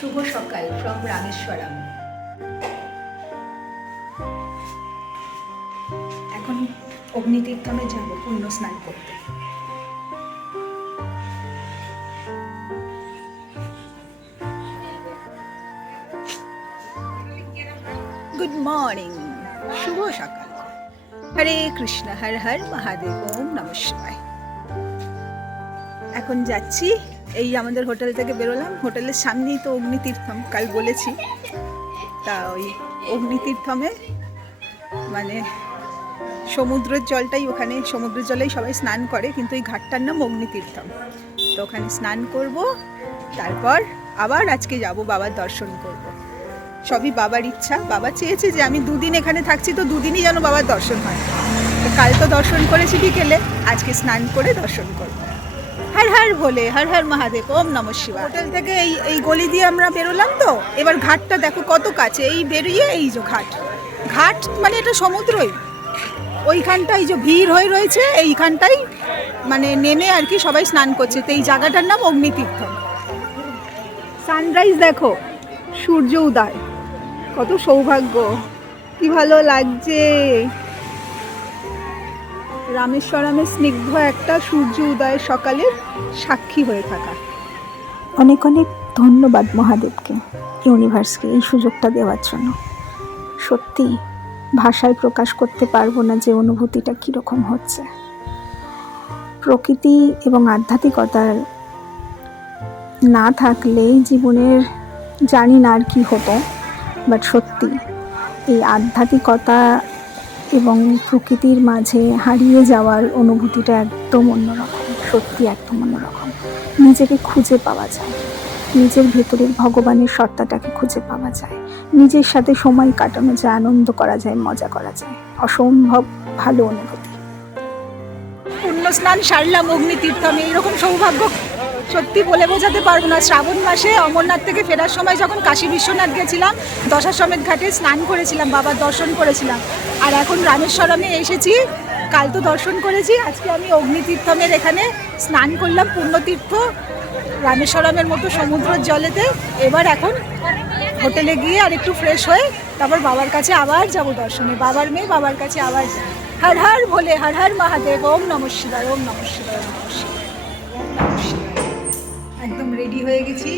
শুভ সকাল ফ্রম রামেশ্বরম। এখন অগ্নিতীর্থমে যাব পুণ্য স্নান করতে। গুড মর্নিং, শুভ সকাল। হরে কৃষ্ণ, হর হর মহাদেব, ওম নমঃ শিবায়। এখন যাচ্ছি, এই আমাদের হোটেল থেকে বেরোলাম, হোটেলের সামনেই তো অগ্নিতীর্থম, কাল বলেছি। তা ওই অগ্নিতীর্থমে মানে সমুদ্রের জলটাই, ওখানে সমুদ্রের জলেই সবাই স্নান করে, কিন্তু এই ঘাটটার নাম অগ্নিতীর্থম। তো ওখানে স্নান করব, তারপর আবার আজকে যাব বাবার দর্শন করব। সবই বাবার ইচ্ছা, বাবা চেয়েছে যে আমি দুদিন এখানে থাকছি, তো দুদিনই যেন বাবার দর্শন হয়। তো কাল তো দর্শন করেছি বিকেলে, আজকে স্নান করে দর্শন করব। হর হর ভোলে, হর হর মহাদেব, ওম নমঃ শিবায়। হোটেল থেকে এই গলি দিয়ে আমরা বেরোলাম, তো এবার ঘাটটা দেখো কত কাছে, এই বেরিয়ে এই যে ঘাট মানে এটা সমুদ্রই। ওইখানটাই যে ভিড় হয়ে রয়েছে, এইখানটাই মানে নেমে আর কি সবাই স্নান করছে। তো এই জায়গাটার নাম অগ্নিতীর্থম। সানরাইজ দেখো, সূর্য উদয়, কত সৌভাগ্য, কি ভালো লাগছে। রামেশ্বরমের স্নিগ্ধ একটা সূর্য উদয়ের সকালের সাক্ষী হয়ে থাকা। অনেক অনেক ধন্যবাদ মহাদেবকে, ইউনিভার্সকে এই সুযোগটা দেওয়ার জন্য। সত্যি ভাষায় প্রকাশ করতে পারবো না যে অনুভূতিটা কীরকম হচ্ছে। প্রকৃতি এবং আধ্যাত্মিকতার না থাকলে জীবনের জানি না আর কি হতো, বাট সত্যি এই আধ্যাত্মিকতা এবং প্রকৃতির মাঝে হারিয়ে যাওয়ার অনুভূতিটা একদম অন্যরকম, সত্যি একদম অন্যরকম। নিজেকে খুঁজে পাওয়া যায়, নিজের ভেতরের ভগবানের সত্তাটাকে খুঁজে পাওয়া যায়, নিজের সাথে সময় কাটানো যায়, আনন্দ করা যায়, মজা করা যায়। অসম্ভব ভালো অনুভূতি। পুণ্য স্নান সারলাম অগ্নিতীর্থমে, এইরকম সৌভাগ্য সত্যি বলে বোঝাতে পারবো না। শ্রাবণ মাসে অমরনাথ থেকে ফেরার সময় যখন কাশী বিশ্বনাথ গেছিলাম, দশাশ্বমেধ ঘাটে স্নান করেছিলাম, বাবার দর্শন করেছিলাম। আর এখন রামেশ্বরমে এসেছি, কাল তো দর্শন করেছি, আজকে আমি অগ্নিতীর্থমের এখানে স্নান করলাম, পুণ্যতীর্থ রামেশ্বরমের মতো সমুদ্রের জলেতে। এবার এখন হোটেলে গিয়ে আর একটু ফ্রেশ হয়ে তারপর বাবার কাছে আবার যাব দর্শনে। বাবার মেয়ে, বাবার কাছে আবার যাব। হর হর ভোলে, হর হর মহাদেব, ওম নমঃ শিবায়, ওম নমঃ শিবায়, ওম নমঃ শিবায়, ওম নমঃ শিবায়। একদম রেডি হয়ে গেছি,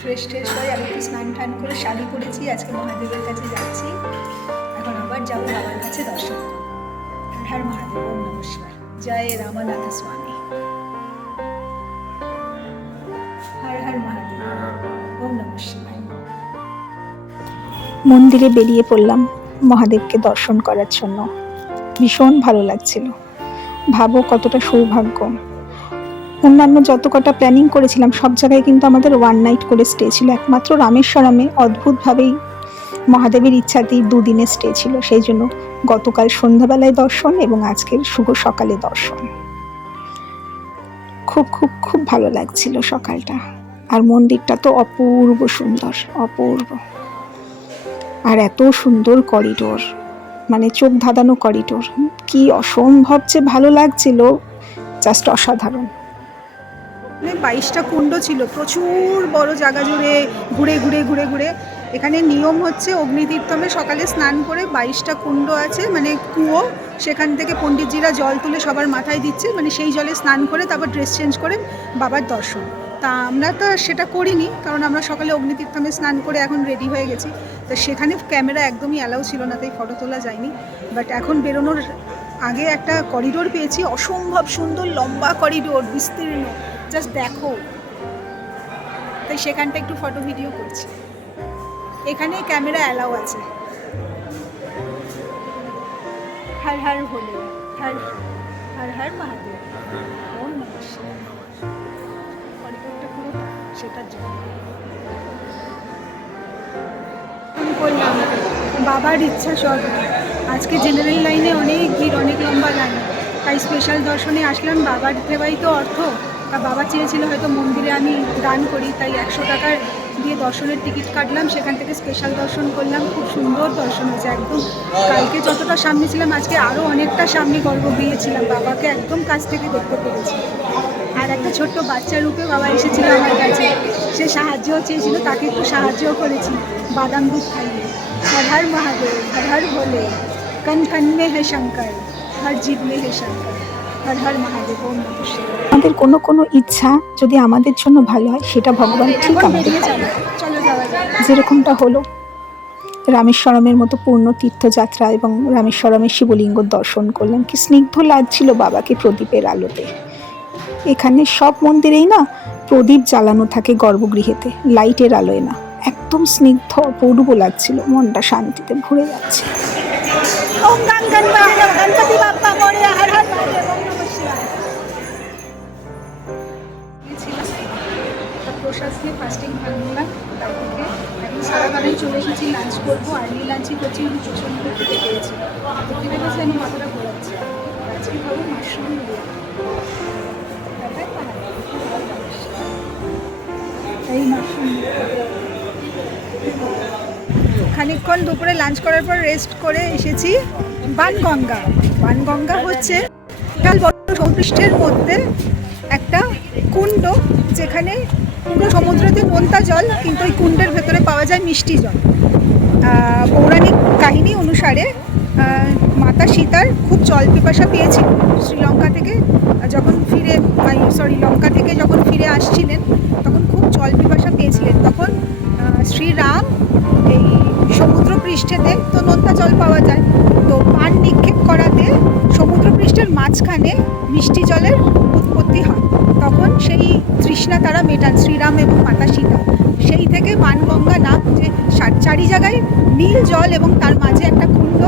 ফ্রেশ হয়ে আর একটু স্নান টান করে শাড়ি পরেছি, আজকে মহাদেবের কাছে যাচ্ছি। এখন আবার যাবো বাবার কাছে দর্শন করব। হর হর মহাদেব, ওম নমঃ শিবায়। জয় রামনাথ স্বামী। হর হর মহাদেব, ওম নমঃ শিবায়। মন্দিরে বেরিয়ে পড়লাম মহাদেবকে দর্শন করার জন্য। ভীষণ ভালো লাগছিল। ভাবো কতটা সৌভাগ্য। অন্যান্য যত কটা প্ল্যানিং করেছিলাম সব জায়গায় কিন্তু আমাদের ওয়ান নাইট করে স্টে ছিল, একমাত্র রামেশ্বরমে অদ্ভুতভাবেই মহাদেবের ইচ্ছাতেই দুদিনের স্টে ছিল। সেই জন্য গতকাল সন্ধ্যাবেলায় দর্শন এবং আজকের শুভ সকালে দর্শন। খুব খুব খুব ভালো লাগছিল সকালটা। আর মন্দিরটা তো অপূর্ব সুন্দর, অপূর্ব। আর এত সুন্দর করিডোর, মানে চোখ ধাঁধানো করিডোর, কি অসম্ভব যে ভালো লাগছিল, জাস্ট অসাধারণ। 22টা কুণ্ড ছিল, প্রচুর বড় জায়গা জুড়ে ঘুরে ঘুরে ঘুরে ঘুরে। এখানে নিয়ম হচ্ছে অগ্নিতীর্থমে সকালে স্নান করে 22টা কুণ্ড আছে, মানে কুয়ো, সেখান থেকে পণ্ডিতজিরা জল তুলে সবার মাথায় দিচ্ছে, মানে সেই জলে স্নান করে তারপর ড্রেস চেঞ্জ করে বাবার দর্শন। তা আমরা তো সেটা করিনি, কারণ আমরা সকালে অগ্নিতীর্থমে স্নান করে এখন রেডি হয়ে গেছি। তো সেখানে ক্যামেরা একদমই অ্যালাউ ছিল না, তাই ফটো তোলা যায়নি। বাট এখন বেরোনোর আগে একটা করিডোর পেয়েছি, অসম্ভব সুন্দর লম্বা করিডোর, বিস্তীর্ণ, জাস্ট দেখো। তাই সেখানটা একটু ফটো ভিডিও করছি। এখানে ক্যামেরা অ্যালাউ আছে। হর হর ভোলে, হর হর হর মহাদেব, ওম নমঃ শিবায়। করিডোরটা পুরো সেটার জন্য করলাম, বাবার ইচ্ছা সব। আজকে জেনারেল লাইনে অনেক ভিড়, অনেক লম্বা লাইন, তাই স্পেশাল দর্শনে আসলাম। বাবার দেওয়াই তো অর্থ, বাবা চেয়েছিল হয়তো মন্দিরে আমি দান করি, তাই 100 টাকার দিয়ে দর্শনের টিকিট কাটলাম, সেখান থেকে স্পেশাল দর্শন করলাম। খুব সুন্দর দর্শন হয়েছে একদম। কালকে যতটা সামনে ছিলাম, আজকে আরও অনেকটা সামনে গর্ব দিয়েছিলাম, বাবাকে একদম কাছ থেকে দেখতে পেরেছি। আর একটা ছোট্ট বাচ্চা রূপে বাবা এসেছিল আমার কাছে, সে সাহায্যও চেয়েছিল, তাকে একটু সাহায্যও করেছি বাদাম দুধ খাইয়ে। হর হর মহাদেব, হর হর ভোলে, কন কন মে হে শঙ্কর, হর জীব মে হে শঙ্কর, হর হর মহাদেব, ওম নমঃ শিবায়। আমাদের কোনো কোনো ইচ্ছা যদি আমাদের জন্য ভালো হয় সেটা ভগবান ঠিক এখন আমাদের বেরিয়ে ভালো। চলো যাওয়া যাক। যেরকমটা হলো রামেশ্বরমের মতো পূর্ণ তীর্থযাত্রা এবং রামেশ্বরমের শিবলিঙ্গ দর্শন করলাম, কি স্নিগ্ধ লাগছিল বাবাকে প্রদীপের আলোতে। এখানে সব মন্দিরেই না প্রদীপ জ্বালানো থাকে গর্ভগৃহেতে, লাইটের আলোয় না, একদম স্নিগ্ধ অপূর্ব লাগছিল, মনটা শান্তিতে ভরে যাচ্ছে। ওম গং গণপতি বাপ্পা মোরয়া, হর হর মহাদেব, ওম নমঃ শিবায়। প্রসাদ দিয়ে ফাস্টিং ভাঙলাম, তারপরে এখন সারাবেলায় চলে এসেছি, লাঞ্চ করবো, আর্লি লাঞ্চই করছি, আমি প্রচণ্ড খেতে পেয়েছি, দেখতে পেয়েছি আমি মাথাটা ঘোরাচ্ছি। আজকে খাবো মাশরুম দিয়ে, এই মাশরুম খানিকক্ষণ দুপুরে লাঞ্চ করার পর রেস্ট করে এসেছি বানগঙ্গা। বানগঙ্গা হচ্ছে বিশাল বড় সমুদ্রের মধ্যে একটা কুণ্ড, যেখানে পুরো সমুদ্রতে নোনতা জল, কিন্তু ওই কুণ্ডের ভেতরে পাওয়া যায় মিষ্টি জল। পৌরাণিক কাহিনী অনুসারে মাতা সীতার খুব জল পিপাসা পেয়েছিল শ্রীলঙ্কা থেকে, লঙ্কা থেকে যখন ফিরে আসছিলেন তখন খুব জল পিপাসা পেয়েছিলেন। তখন শ্রীরাম এই সমুদ্র পৃষ্ঠেতে তো নোনতা জল পাওয়া যায়, তো পান নিক্ষেপ করাতে সমুদ্রপৃষ্ঠের মাঝখানে মিষ্টি জলের উৎপত্তি হয়। তখন সেই তৃষ্ণা তারা মেটান শ্রীরাম এবং মাতা সীতা। সেই থেকে বানগঙ্গা নাম, যে চারি জায়গায় নীল জল এবং তার মাঝে একটা কুণ্ড,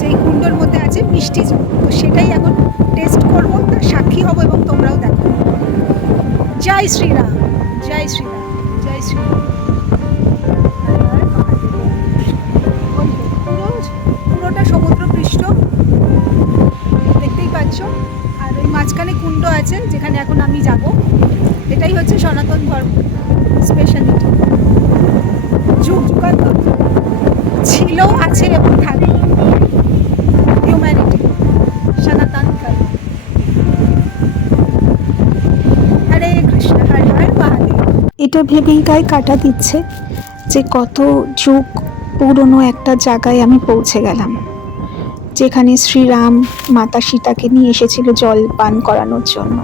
যেই কুণ্ডর মধ্যে আছে মিষ্টি জল। তো সেটাই এখন টেস্ট করবো, তার সাক্ষী হব এবং তোমরাও দেখো। জয় শ্রীরাম, জয় শ্রীরাম, জয় শ্রীরাম। পুরোটা সমুদ্র পৃষ্ঠ দেখতেই পাচ্ছ, আর ওই মাঝখানে কুণ্ড আছে যেখানে এখন আমি যাব। এটাই হচ্ছে সনাতন ধর্ম স্পেশালিটি, যুগ যুগান্তর ছিল, আছে এবং থাকবে। হিউম্যানিটি, সনাতন ধর্ম। হরে কৃষ্ণ, হর হর মহাদেব। এটা ভেবেই গায়ে কাটা দিচ্ছে যে কত যুগ পুরনো একটা জায়গায় আমি পৌঁছে গেলাম, যেখানে শ্রীরাম মাতা সীতাকে নিয়ে এসেছিল জল পান করানোর জন্য,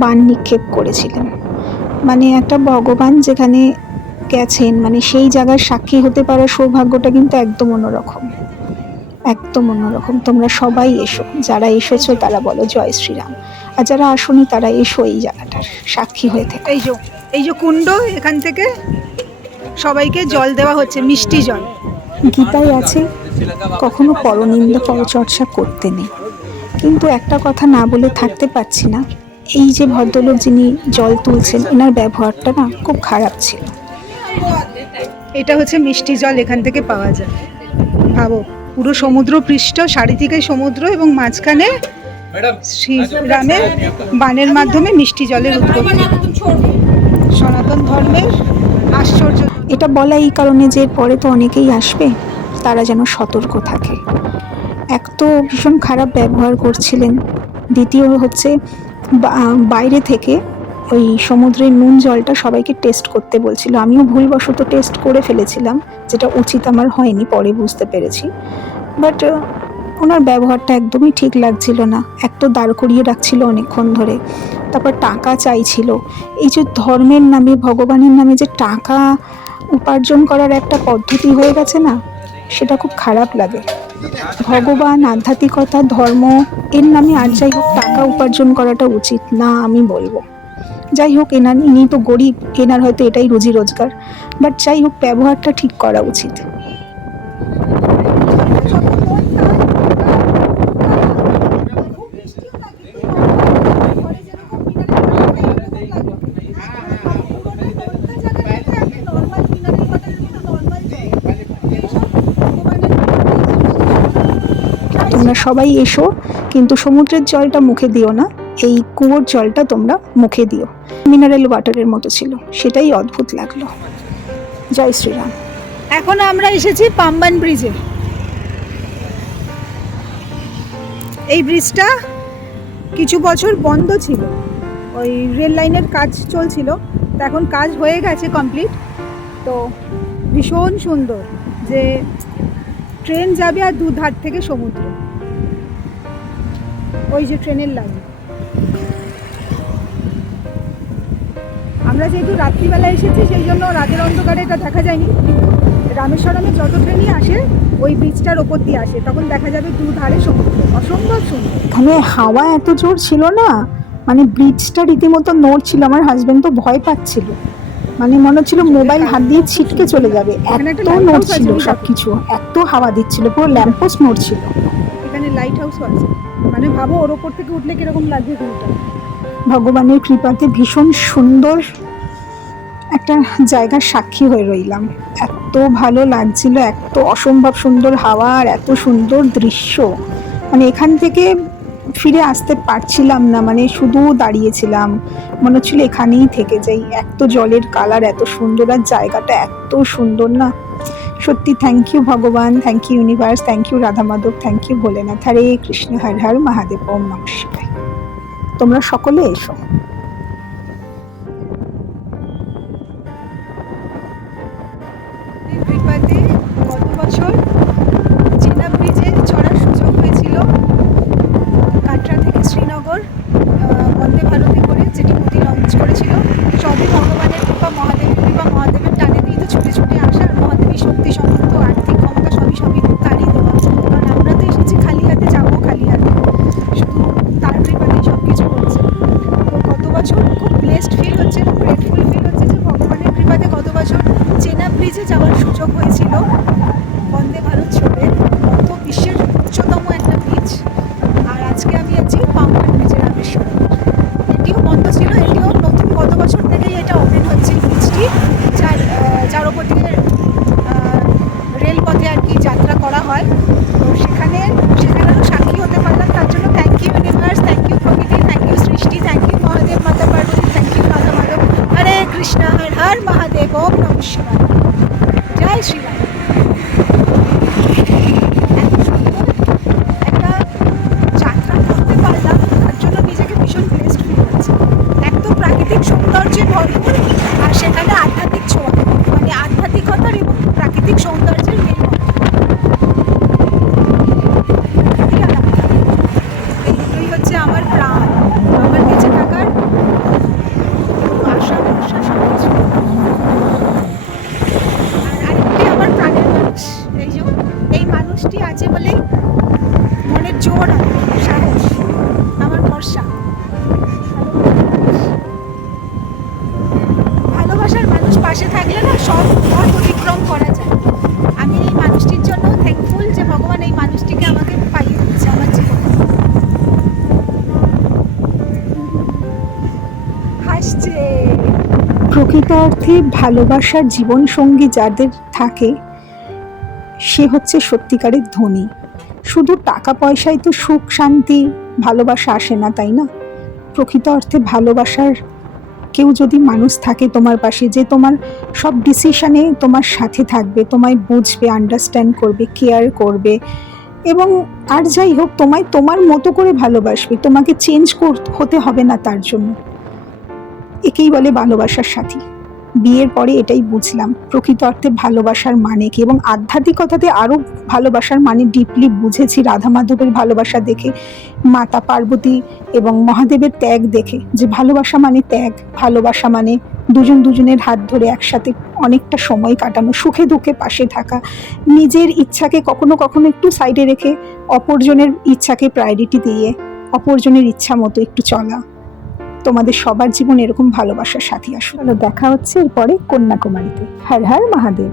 বান নিক্ষেপ করেছিলেন। মানে একটা ভগবান যেখানে গেছেন, মানে সেই জায়গার সাক্ষী হতে পারার সৌভাগ্যটা কিন্তু একদম অন্যরকম, একদম অন্যরকম। তোমরা সবাই এসো, যারা এসেছো তারা বলো জয় শ্রীরাম, আর যারা আসোনি তারা এসো এই জায়গাটার সাক্ষী হয়ে থেকে। এই যে কুণ্ড, এখান থেকে সবাইকে জল দেওয়া হচ্ছে, মিষ্টি জল। গীতায় আছে কখনো পরনিন্দা পরচর্চা করতে নেই, কিন্তু একটা কথা না বলে থাকতে পারছি না, এই যে ভদ্রলোক যিনি জল তুলছেন এনার ব্যবহারটা না খুব খারাপ ছিল। এটা হচ্ছে মিষ্টি জল, এখান থেকে পাওয়া যায়। ভাবো, পুরো সমুদ্র পৃষ্ঠ, চারিদিকে সমুদ্র এবং মাঝখানে শ্রীরামের বানের মাধ্যমে মিষ্টি জলের উৎপত্তি। সনাতন ধর্মের আশ্চর্য। এটা বলা এই কারণে যে পরে তো অনেকেই আসবে, তারা যেন সতর্ক থাকে। এক তো ভীষণ খারাপ ব্যবহার করছিলেন, দ্বিতীয় হচ্ছে বাইরে থেকে ওই সমুদ্রের নুন জলটা সবাইকে টেস্ট করতে বলছিল। আমিও ভুলবশত টেস্ট করে ফেলেছিলাম, যেটা উচিত আমার হয়নি, পরে বুঝতে পেরেছি। বাট ওনার ব্যবহারটা একদমই ঠিক লাগছিল না। এক তো দাঁড় করিয়ে রাখছিল অনেকক্ষণ ধরে, তারপর টাকা চাইছিল। এই যে ধর্মের নামে, ভগবানের নামে যে টাকা উপার্জন করার একটা পদ্ধতি হয়ে গেছে না, সেটা খুব খারাপ লাগে। ভগবান, আধ্যাত্মিকতা, ধর্ম এর নামে আর যাই হোক টাকা উপার্জন করাটা উচিত না আমি বলবো। যাই হোক, ইনি তো গরিব, এনার হয়তো এটাই রুজি রোজগার, বাট যাই হোক ব্যবহারটা ঠিক করা উচিত। তোমরা সবাই এসো, কিন্তু সমুদ্রের জলটা মুখে দিও না, এই কুয়োর জলটা তোমরা মুখে দিও। মিনারেল ওয়াটারের মতো ছিল, সেটাই অদ্ভুত লাগলো। জয় শ্রীরাম। এখন আমরা এসেছি পাম্বান ব্রিজে। এই ব্রিজটা কিছু বছর বন্ধ ছিল, ওই রেল লাইনের কাজ চলছিল, তো এখন কাজ হয়ে গেছে কমপ্লিট। তো ভীষণ সুন্দর, যে ট্রেন যাবে আর দুধার থেকে সমুদ্র, ওই যে ট্রেনের লাইন। আমরা যেহেতু রাত্রিবেলা এসেছি সেই জন্য রাতের অন্ধকারে এটা দেখা যায়নি, কিন্তু রামেশ্বরমে যত ট্রেনই আসে ওই ব্রিজটার ওপর দিয়ে আসে, তখন দেখা যাবে দুধারে সমুদ্র, অসম্ভব সুন্দর। এখানে হাওয়া এত জোর ছিল না, মানে ব্রিজটা রীতিমতো নড়ছিল, আমার হাজবেন্ড তো ভয় পাচ্ছিল, মানে মনে হচ্ছিল মোবাইল হাত দিয়ে ছিটকে চলে যাবে, এত নড়ছিল সবকিছু, এত হাওয়া দিচ্ছিল, পুরো ল্যাম্পপোস্ট নড়ছিল। এখানে লাইট হাউসও আছে, মানে ভাবো ওর ওপর থেকে উঠলে কিরকম লাগবে ভিউটা। ভগবানের কৃপাতে ভীষণ সুন্দর একটা জায়গার সাক্ষী হয়ে রইলাম, এত ভালো লাগছিল, এত অসম্ভব সুন্দর হাওয়া আর এত সুন্দর দৃশ্য, মানে এখান থেকে ফিরে আসতে পারছিলাম না, মানে শুধু দাঁড়িয়েছিলাম, মনে হচ্ছিল এখানেই থেকে যাই, এত জলের কালার এত সুন্দর আর জায়গাটা এত সুন্দর না, সত্যি thank you Bhagwan, thank you universe, thank you Radha Madhav, thank you Bholenath, Hare Krishna, Har Har Mahadev, ওম নমঃ শিবায়। তোমরা সকলে এসো। কৃপাতে গত বছর চেনাব ব্রিজে চড়ার সুযোগ হয়েছিল, কাটরা থেকে শ্রীনগর বন্দে ভারতে করে, যেটি মোদি লঞ্চ করেছিল। সবই ভগবানের কৃপা, মহাদেবের কৃপা, মহাদেবের টানে দিয়ে তো ছুটে ছুটে আসা, আর মহাদেবের শক্তি সমর্থ আর্থিক ক্ষমতা সবই তারই দেওয়া, কারণ আমরা তো এসেছি খালি হাতে, যাবো খালি হাতে, শুধু তার কৃপাতেই সব কিছু হচ্ছে। তো গত বছর খুব ব্লেসড ফিল হচ্ছে, খুব গ্রেটফুল ফিল হচ্ছে যে ভগবানের কৃপাতে গত বছর চেনাব ব্রিজে যাওয়ার সুযোগ হয়েছিল বন্দে ভারত ছোড়ে, অর্থ বিশ্বের উচ্চতম একটা ব্রিজ। আর আজকে আমি আছি পাম্পার ব্রিজে রামেশ্বর, এটিও বন্ধ ছিল, এটিও নতুন গত বছর থেকেই এটা ওপেন হচ্ছে ব্রিজটি, যার ওপর দিয়ে রেলপথে আর কি যাত্রা করা হয়। তো সেখানেও সাক্ষী হতে পারলাম, তার জন্য thank you universe, thank you প্রকৃতি, থ্যাংক ইউ সৃষ্টি, thank you Mahadev Mata Parvati, thank you Radha Madhav, Hare Krishna, Har Har Mahadev, ওম নমঃ শিবায়, জয় শ্রীরাম। একটা যাত্রা করতে পারলাম, তার জন্য নিজেকে ভীষণ ব্লেসড ফিল হচ্ছে। এক তো প্রাকৃতিক সৌন্দর্যে ভরপুর, আর সেখানে আধ্যাত্মিক ছোঁয়া, মানে আধ্যাত্মিকতার এবং প্রাকৃতিক সৌন্দর্যের মিল। এই দুটোই হচ্ছে আমার প্রাণ, আমার বেঁচে থাকার আশা ভরসা সব কিছু। আর আরেকটি আমার প্রাণের মানুষ, এই মানুষটি আছে বলেই মনের জোর, সাহস, আমার ভরসা। ভালোবাসার মানুষ পাশে থাকলে না সব পথ অতিক্রম করা যায়। আমি এই মানুষটির জন্য থ্যাঙ্কফুল যে ভগবান এই মানুষটিকে আমাকে পাইয়ে দিচ্ছে আমার জীবনে। হাসছে। প্রকৃত অর্থে ভালোবাসার জীবন সঙ্গী যাদের থাকে সে হচ্ছে সত্যিকারের ধনী। শুধু টাকা পয়সায় তো সুখ শান্তি ভালোবাসা আসে না, তাই না? প্রকৃত অর্থে ভালোবাসার কেউ যদি মানুষ থাকে তোমার পাশে, যে তোমার সব ডিসিশনে তোমার সাথে থাকবে, তোমায় বুঝবে, আন্ডারস্ট্যান্ড করবে, কেয়ার করবে, এবং আর যাই হোক তোমায় তোমার মতো করে ভালোবাসবে, তোমাকে চেঞ্জ হতে হবে না তার জন্য, একেই বলে ভালোবাসার সাথী। বিয়ের পরে এটাই বুঝলাম প্রকৃত অর্থে ভালোবাসার মানে কি, এবং আধ্যাত্মিকতাতে আরও ভালোবাসার মানে ডিপলি বুঝেছি রাধা মাধবের ভালোবাসা দেখে, মাতা পার্বতী এবং মহাদেবের ত্যাগ দেখে, যে ভালোবাসা মানে ত্যাগ, ভালোবাসা মানে দুজনের হাত ধরে একসাথে অনেকটা সময় কাটানো, সুখে দুঃখে পাশে থাকা, নিজের ইচ্ছাকে কখনো কখনো একটু সাইডে রেখে অপরজনের ইচ্ছাকে প্রায়োরিটি দিয়ে অপরজনের ইচ্ছা মতো একটু চলা। তোমাদের সবার জীবনে এরকম ভালোবাসার সাথী আসুক। দেখা হচ্ছে এরপরে কন্যাকুমারীতে। হর হর মহাদেব।